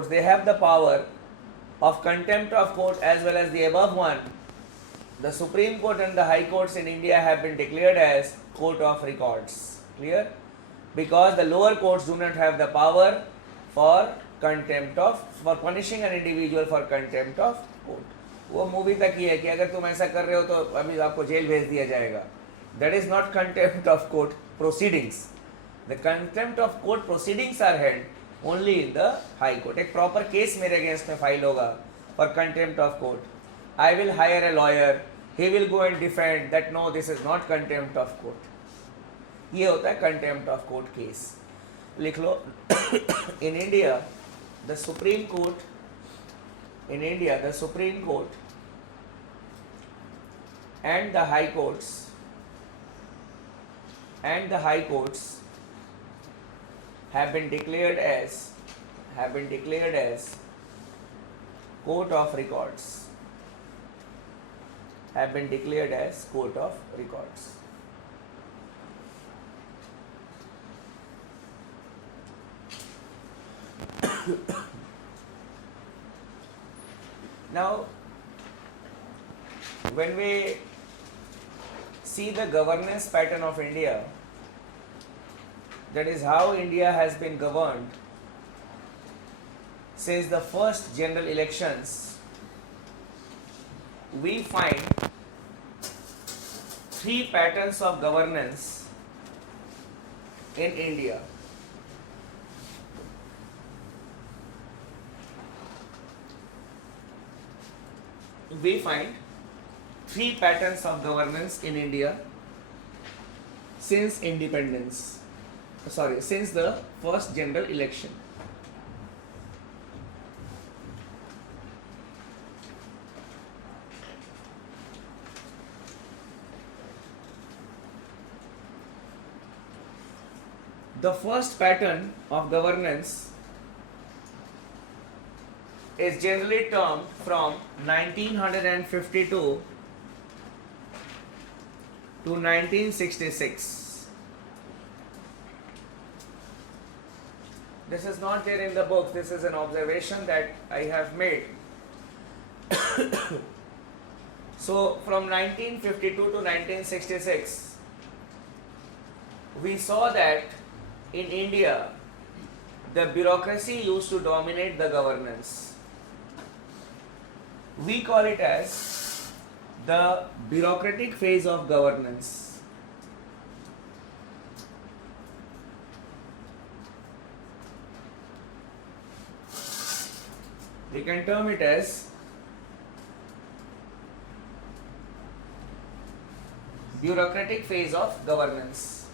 courts, they have the power of contempt of court as well as the above one. The Supreme Court and the High Courts in India have been declared as court of records. Clear? Because the lower courts do not have the power for punishing an individual for contempt of court. वो movie तक ही है कि अगर तुम ऐसा कर रहे हो तो अभी आपको जेल भेज दिया जाएगा. That is not contempt of court proceedings. The contempt of court proceedings are held only in the high court. एक proper case मेरे against में file होगा for contempt of court. I will hire a lawyer. He will go and defend that no, this is not contempt of court. ये होता है contempt of court case. लिख लो. In India, the Supreme Court. In India, the Supreme Court and the High Courts have been declared as court of records. Have been declared as court of records. Now, when we see the governance pattern of India, that is how India has been governed since the first general elections, we find three patterns of governance in India. We find three patterns of governance in India since independence. Since the first general election. The first pattern of governance is generally termed from 1952 to 1966. This is not there in the book, this is an observation that I have made. So from 1952 to 1966, we saw that in India, the bureaucracy used to dominate the governance. We call it as the bureaucratic phase of governance. We can term it as bureaucratic phase of governance.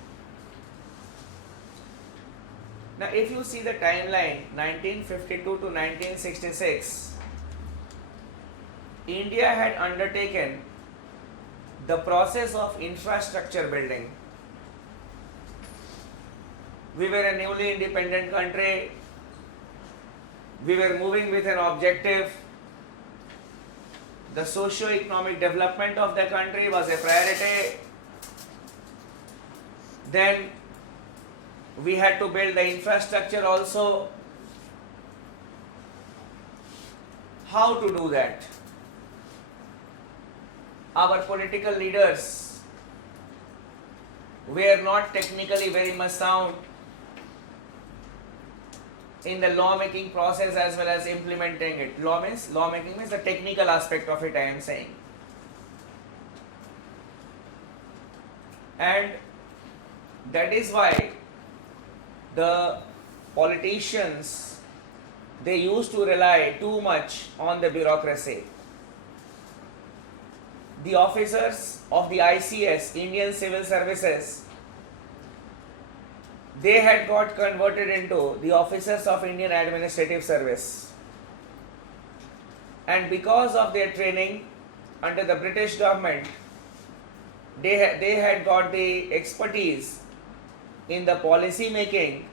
Now, if you see the timeline 1952 to 1966, India had undertaken the process of infrastructure building. We were a newly independent country. We were moving with an objective. The socio-economic development of the country was a priority. Then we had to build the infrastructure also. How to do that? Our political leaders were not technically very much sound in the law-making process as well as implementing it. Lawmaking means the technical aspect of it, I am saying. And that is why the politicians, they used to rely too much on the bureaucracy. The officers of the ICS, Indian Civil Services, they had got converted into the officers of Indian Administrative Service. And because of their training under the British government, they had got the expertise in the policy making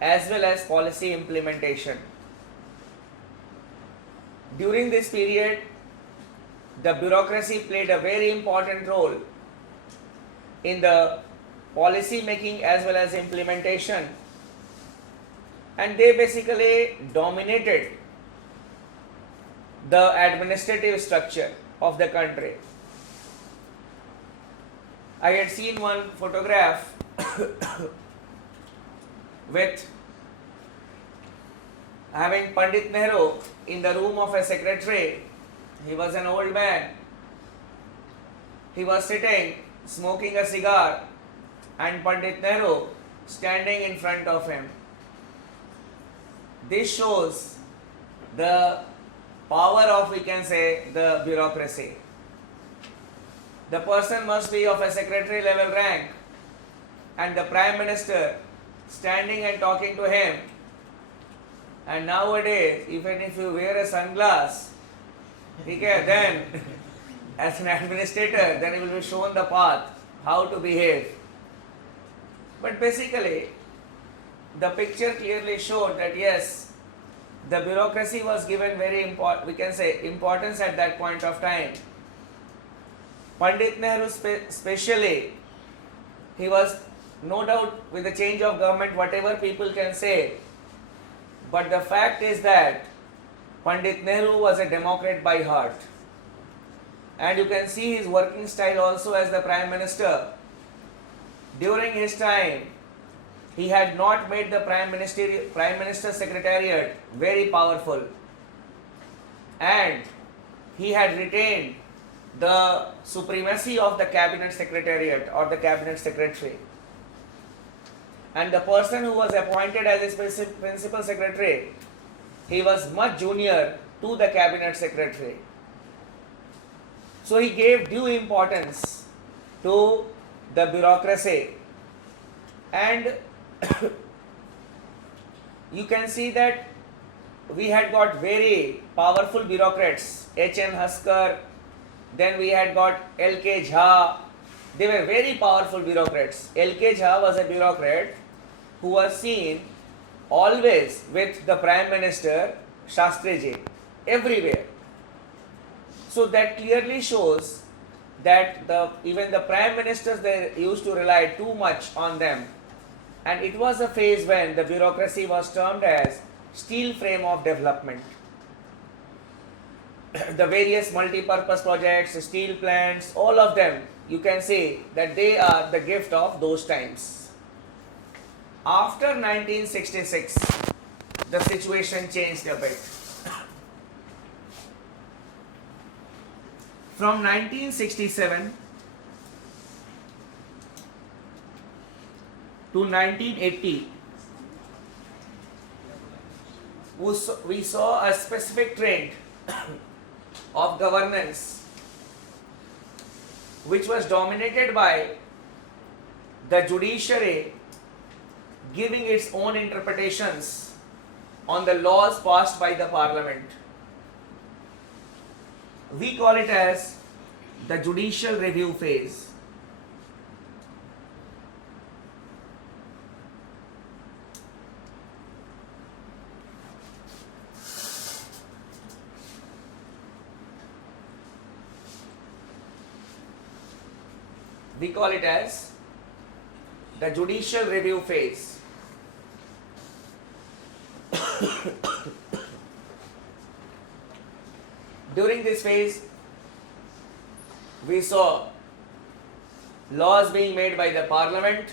as well as policy implementation. During this period, the bureaucracy played a very important role in the policy making as well as implementation. and they basically dominated the administrative structure of the country. I had seen one photograph with having Pandit Nehru in the room of a secretary. He was an old man. He was sitting smoking a cigar and Pandit Nehru standing in front of him. This shows the power of, we can say, the bureaucracy. The person must be of a secretary level rank and the Prime Minister standing and talking to him. And nowadays, even if you wear a sunglass, then as an administrator, then you will be shown the path, how to behave. But basically, the picture clearly showed that yes, the bureaucracy was given very importance at that point of time. Pandit Nehru specially, he was no doubt with the change of government, whatever people can say, but the fact is that Pandit Nehru was a democrat by heart. And you can see his working style also as the Prime Minister. During his time, he had not made the Prime Minister Secretariat very powerful. And he had retained the supremacy of the Cabinet Secretariat or the Cabinet Secretary. And the person who was appointed as his Principal Secretary, he was much junior to the Cabinet Secretary. So he gave due importance to the bureaucracy. And you can see that we had got very powerful bureaucrats, H.N. Husker, then we had got L.K. Jha. They were very powerful bureaucrats. L.K. Jha was a bureaucrat who was seen always with the Prime Minister Shastriji, everywhere. So that clearly shows that even the Prime Ministers, they used to rely too much on them. And it was a phase when the bureaucracy was termed as steel frame of development. The various multi-purpose projects, steel plants, all of them, you can say that they are the gift of those times. After 1966, the situation changed a bit. From 1967 to 1980, we saw a specific trend of governance which was dominated by the judiciary giving its own interpretations on the laws passed by the parliament. We call it as the judicial review phase. We call it as the judicial review phase. During this phase, we saw laws being made by the parliament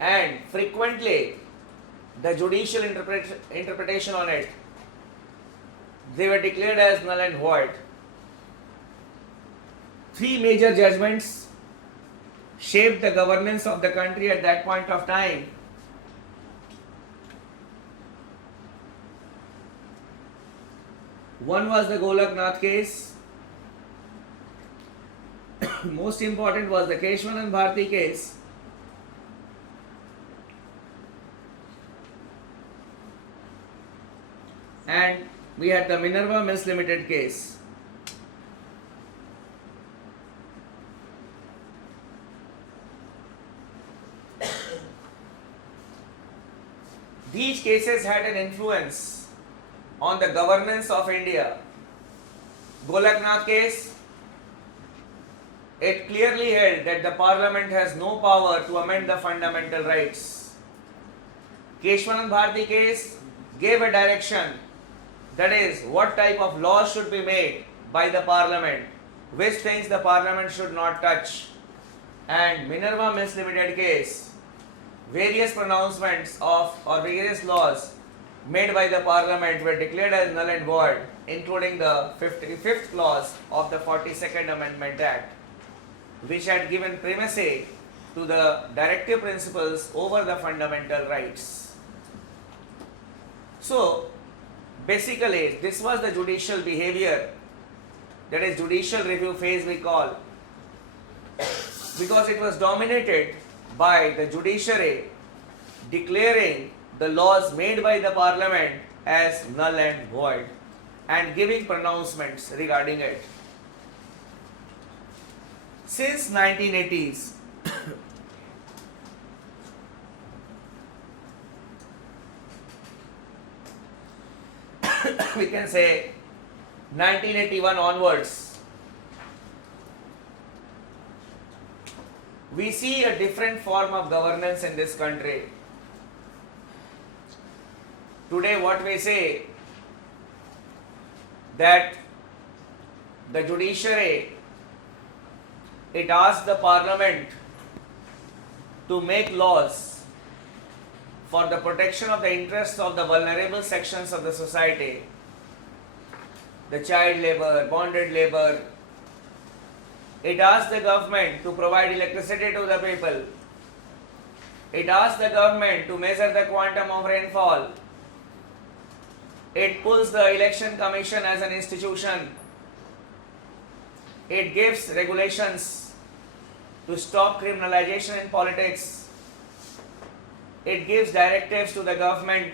and frequently the judicial interpretation on it, they were declared as null and void. 3 major judgments shaped the governance of the country at that point of time. One was the Golaknath case. Most important was the Keshwanand Bharti case. And we had the Minerva Mills Limited case. These cases had an influence on the governance of India. Golaknath case, it clearly held that the parliament has no power to amend the fundamental rights. Keshwanand Bharati case gave a direction, that is, what type of laws should be made by the parliament, which things the parliament should not touch. And Minerva Mills Limited case, various pronouncements of or various laws made by the parliament were declared as null and void, including the 55th clause of the 42nd Amendment Act, which had given primacy to the directive principles over the fundamental rights. So, basically, this was the judicial behavior, that is judicial review phase we call, because it was dominated by the judiciary declaring the laws made by the parliament as null and void and giving pronouncements regarding it. Since 1980s, we can say 1981 onwards, we see a different form of governance in this country. Today what we say, that the judiciary, it asks the parliament to make laws for the protection of the interests of the vulnerable sections of the society, the child labor, bonded labor. It asks the government to provide electricity to the people. It asks the government to measure the quantum of rainfall. It pulls the election commission as an institution. It gives regulations to stop criminalization in politics. It gives directives to the government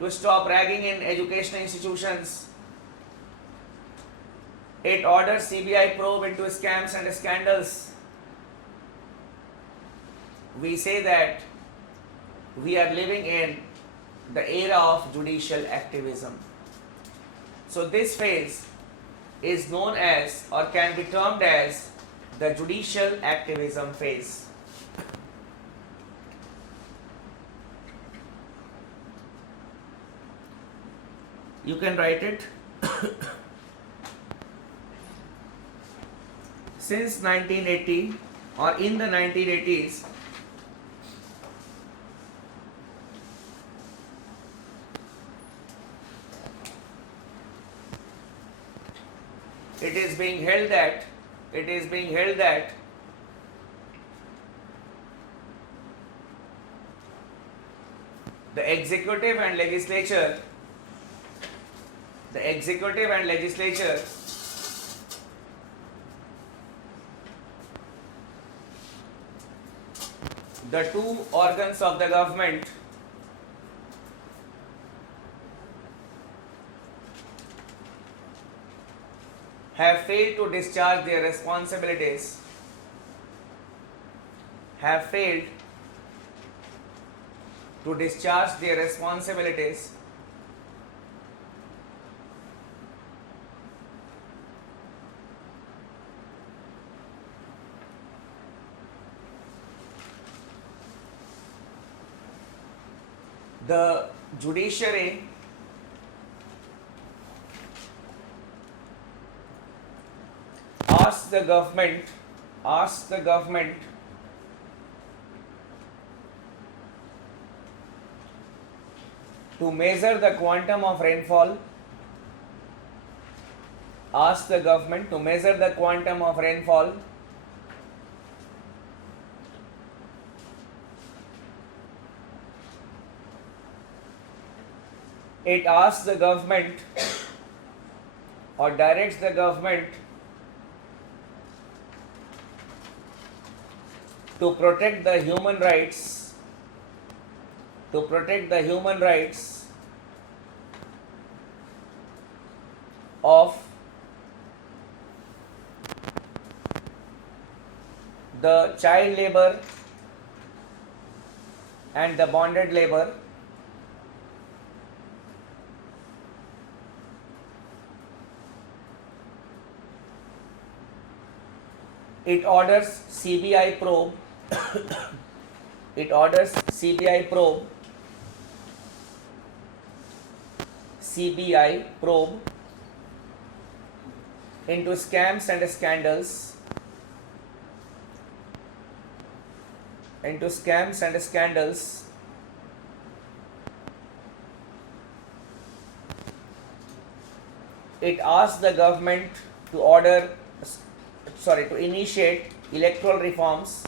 to stop ragging in educational institutions. It orders CBI probe into scams and scandals. We say that we are living in the era of judicial activism. So this phase is known as, or can be termed as, the judicial activism phase. You can write it. Since 1980 or in the 1980s, it is being held that the executive and legislature the two organs of the government have failed to discharge their responsibilities, the judiciary asks the government to measure the quantum of rainfall, it asks the government or directs the government to protect the human rights of the child labor and the bonded labor. It orders CBI probe CBI probe into scams and scandals it asked the government to initiate electoral reforms.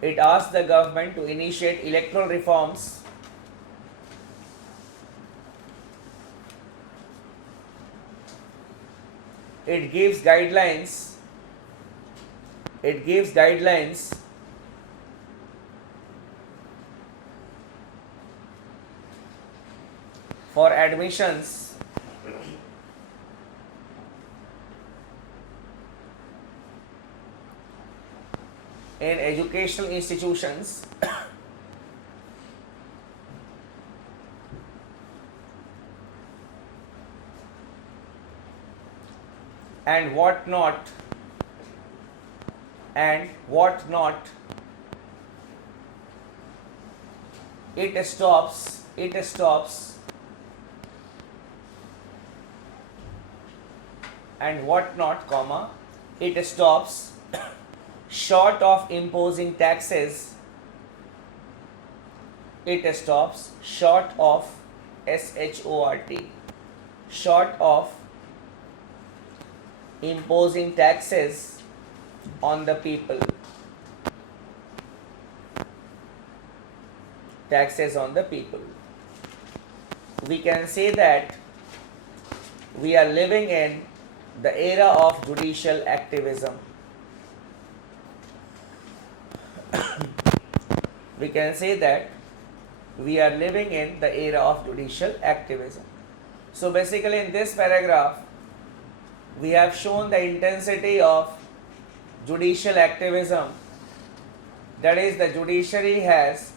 It asked the government to initiate electoral reforms it gives guidelines for admissions in educational institutions and what not, it stops and what not, comma, it stops short of imposing taxes. It stops short of short of imposing taxes on the people. We can say that we are living in the era of judicial activism. We can say that we are living in the era of judicial activism. So basically in this paragraph we have shown the intensity of judicial activism, that is, the judiciary has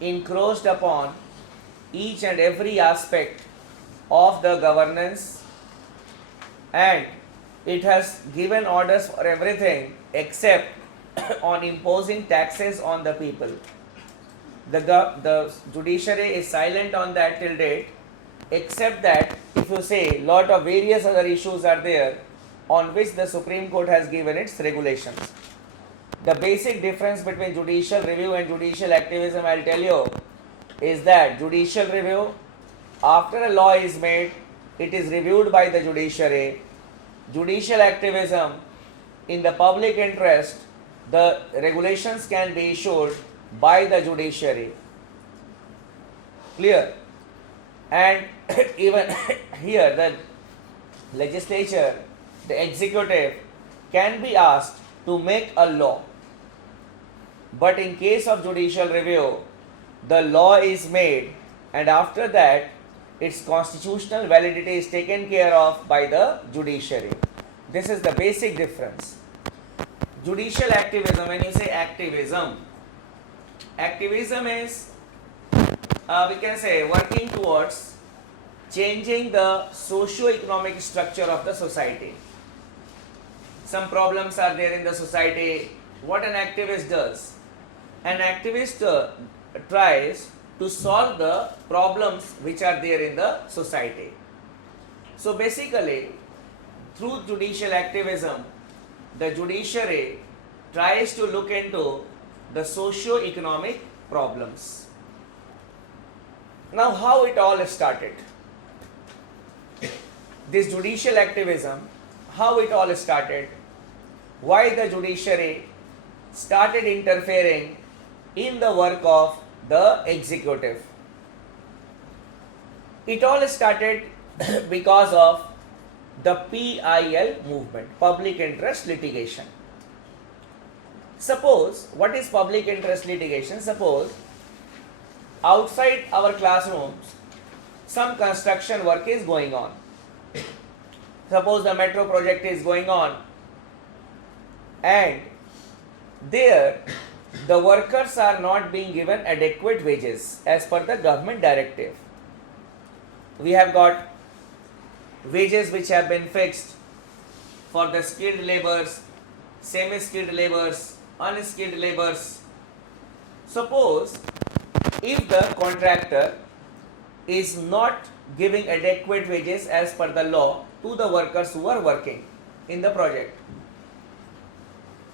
encroached upon each and every aspect of the governance and it has given orders for everything except on imposing taxes on the people. The judiciary is silent on that till date, except that if you say lot of various other issues are there on which the Supreme Court has given its regulations. The basic difference between judicial review and judicial activism, I'll tell you, is that judicial review, after a law is made, it is reviewed by the judiciary. Judicial activism, in the public interest, the regulations can be issued by the judiciary. Clear? And even here the legislature, the executive can be asked to make a law. But in case of judicial review, the law is made and after that its constitutional validity is taken care of by the judiciary. This is the basic difference. Judicial activism, when you say activism is we can say working towards changing the socio-economic structure of the society. Some problems are there in the society. What an activist does? An activist tries to solve the problems which are there in the society. So basically, through judicial activism, the judiciary tries to look into the socio-economic problems. Now, how it all started? This judicial activism, how it all started? Why the judiciary started interfering in the work of the executive? It all started because of the PIL movement, public interest litigation. Suppose, what is public interest litigation? Suppose outside our classrooms some construction work is going on. Suppose the metro project is going on and there the workers are not being given adequate wages as per the government directive. We have got wages which have been fixed for the skilled laborers, semi-skilled laborers, unskilled laborers. Suppose if the contractor is not giving adequate wages as per the law to the workers who are working in the project.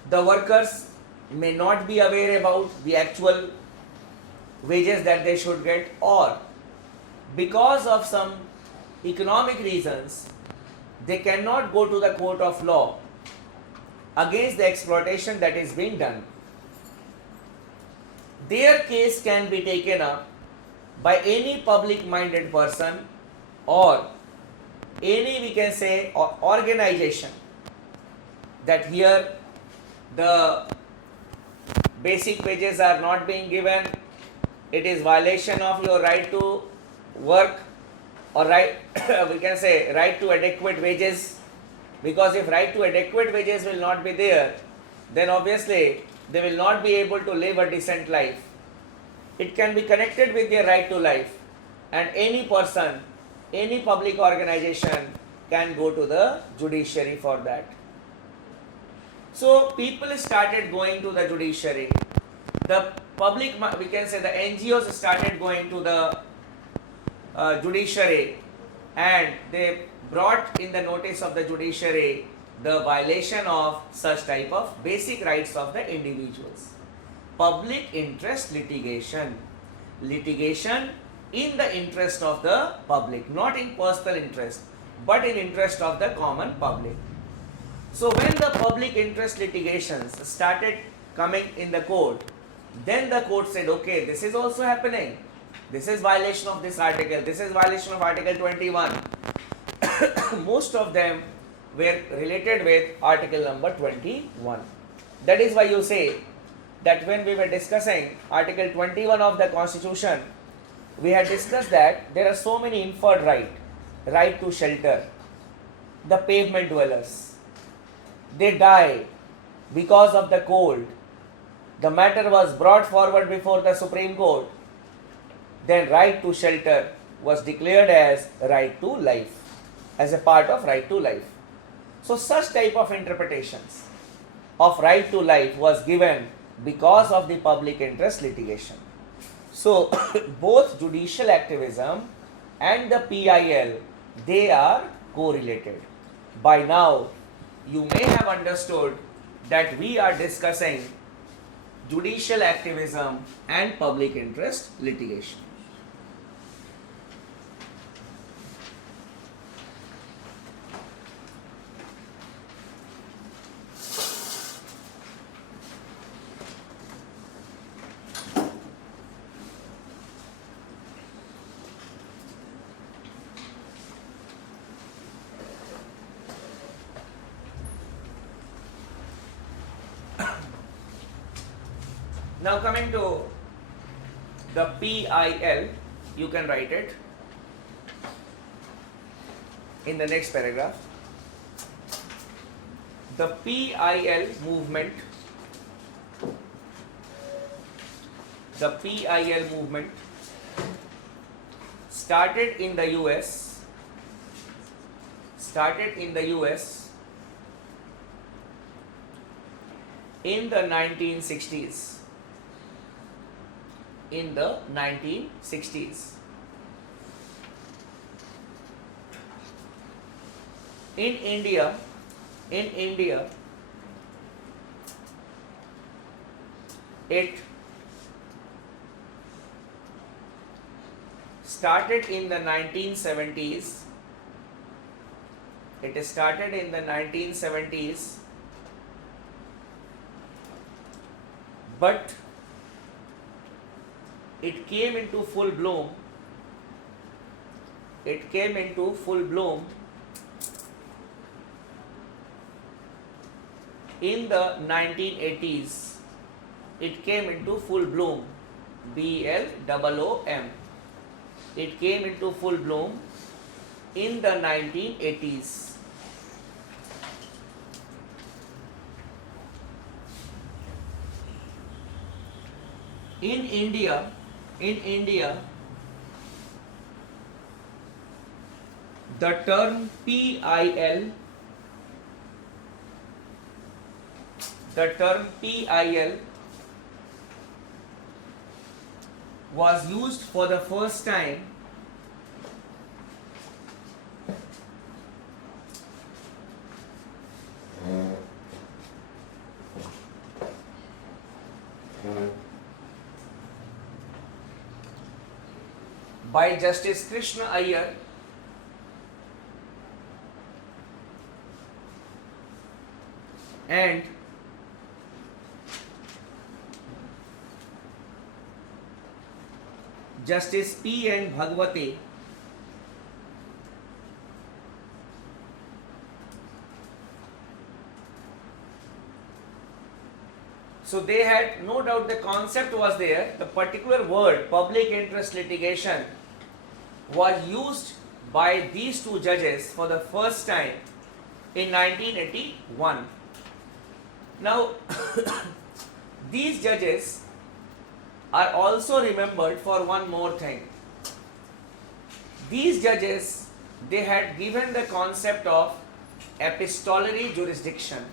The workers may not be aware about the actual wages that they should get, or because of some economic reasons they cannot go to the court of law against the exploitation that is being done. Their case can be taken up by any public minded person or any, we can say, organization, that here the basic wages are not being given, it is violation of your right to work, or right we can say right to adequate wages, because if right to adequate wages will not be there, then obviously they will not be able to live a decent life. It can be connected with their right to life, and any person, any public organization can go to the judiciary for that. So people started going to the judiciary. The public, we can say the NGOs started going to the judiciary, and they brought in the notice of the judiciary the violation of such type of basic rights of the individuals. Public interest litigation. Litigation in the interest of the public, not in personal interest, but in interest of the common public. So when the public interest litigations started coming in the court, then the court said, okay, this is also happening. This is violation of this article. This is violation of Article 21. Most of them were related with Article number 21. That is why you say that when we were discussing Article 21 of the Constitution, we had discussed that there are so many inferred right to shelter, the pavement dwellers. They die because of the cold. The matter was brought forward before the Supreme Court. Then right to shelter was declared as right to life, as a part of right to life. So such type of interpretations of right to life was given because of the public interest litigation. So both judicial activism and the PIL, they are correlated. By now you may have understood that we are discussing judicial activism and public interest litigation. Now coming to the PIL, you can write it in the next paragraph. The PIL movement, started in the US in the 1960s. In the 1960s. In India, it started in the 1970s. It started in the 1970s, but it came into full bloom in the 1980s. It came into full bloom, BLOOM. It came into full bloom in the 1980s. In India, the term PIL was used for the first time by Justice Krishna Iyer and Justice P. N. Bhagwati, so they had no doubt the concept was there. The particular word public interest litigation was used by these two judges for the first time in 1981. Now, these judges are also remembered for one more thing. These judges, they had given the concept of epistolary jurisdiction.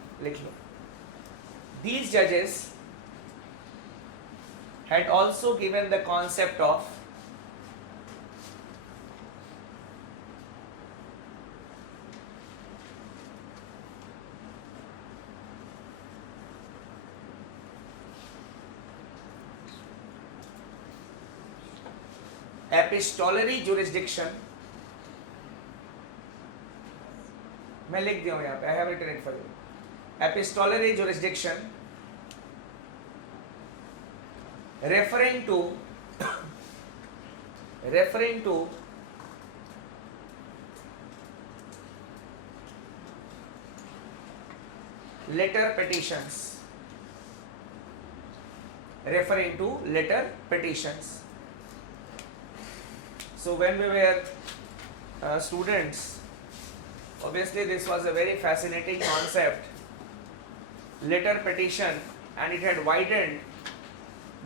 These judges had also given the concept of epistolary jurisdiction. मैं लिख दिया हूँ यहाँ पे, I have written it for you. Epistolary jurisdiction referring to letter petitions, So when we were students, obviously this was a very fascinating concept, letter petition, and it had widened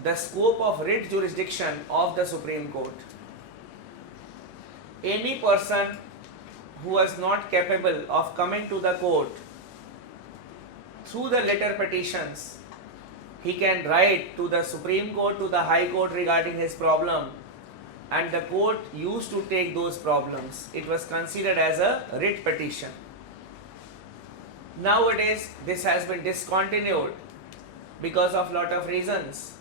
the scope of writ jurisdiction of the Supreme Court. Any person who was not capable of coming to the court through the letter petitions, he can write to the Supreme Court, to the High Court regarding his problem, and the court used to take those problems. It was considered as a writ petition. Nowadays, this has been discontinued because of lot of reasons.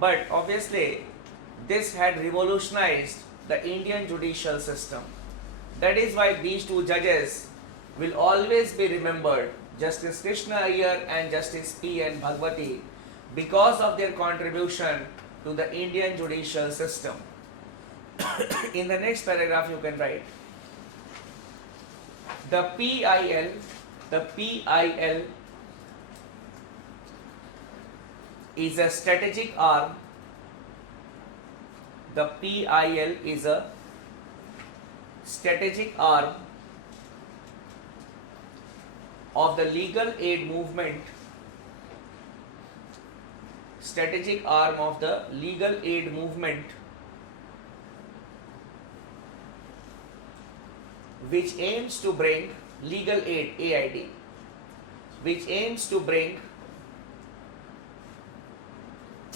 But obviously, this had revolutionized the Indian judicial system. That is why these two judges will always be remembered, Justice Krishna Iyer and Justice P. N. Bhagwati, because of their contribution to the Indian judicial system. In the next paragraph you can write, the PIL is a strategic arm. The PIL is a strategic arm of the legal aid movement, which aims to bring legal aid, AID, which aims to bring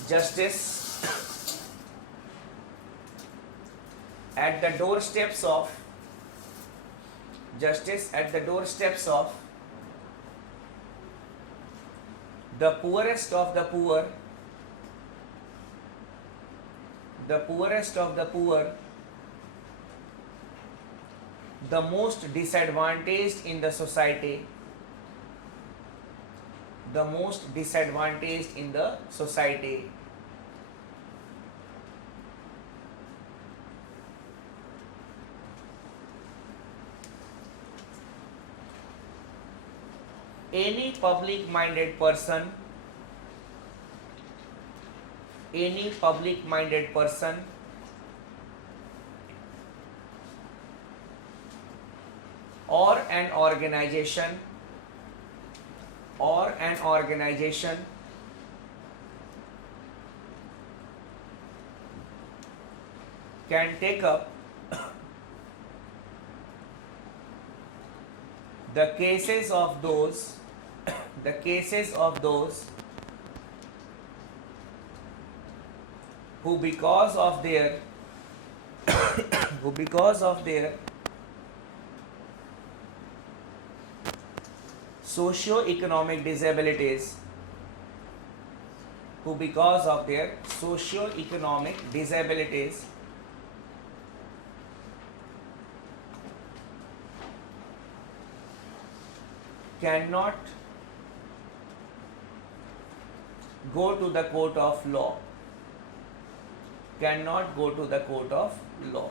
justice at the doorsteps of the poorest of the poor, the most disadvantaged in the society, any public minded person or an organization can take up the cases of those who because of their socio-economic disabilities, cannot go to the court of law. Cannot go to the court of law.